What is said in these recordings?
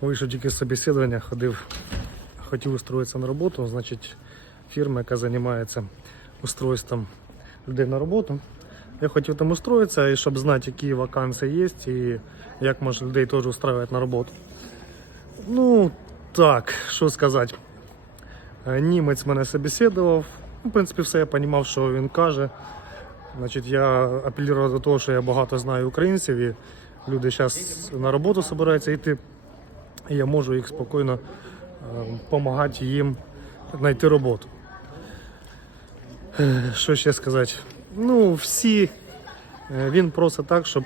Вийшов тільки з собеседування, ходив, хотів устроїтися на роботу, значить фірма, яка займається устройством людей на роботу. Я хотів там устроїтися, і щоб знати, які вакансії є, і як може людей теж устраивати на роботу. Ну, так, що сказати. Е, Німець мене собеседував. Ну, В принципі, все я розумів, що він каже. Значить, я апелював до того, що я багато знаю українців, і люди зараз на роботу збираються йти. І я можу їх спокійно допомагати їм знайти роботу. Е, Що ще сказати? Ну, всі е, він просить так, щоб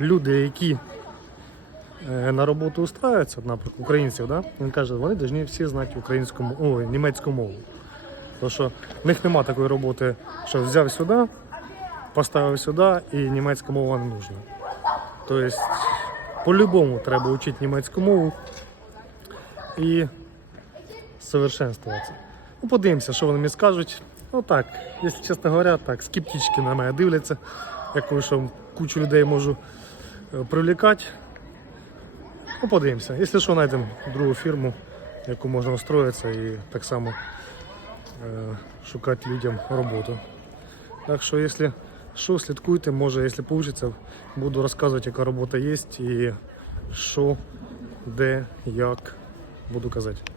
люди, які е, на роботу устраюються, наприклад, українців, да? він каже, вони повинні всі знати українську ой, німецьку мову. Тому що в них немає такої роботи, що взяв сюди, поставив сюди і німецька мова не нужна. Тобто, по-любому треба вчити німецьку мову і совершенствуватися. Ну, подивимося, що вони мені скажуть. Ну так, якщо чесно говоря, так, скептички на мене дивляться. Якою що кучу людей можу е, привлікати. Ну, подивимося. Якщо що, знайдемо другу фірму, яку можна устроїтися і так само е, шукати людям роботу. Так що, якщо що, слідкуйте, може, якщо вийде, буду розказувати, яка робота є і що, де, як, буду казати.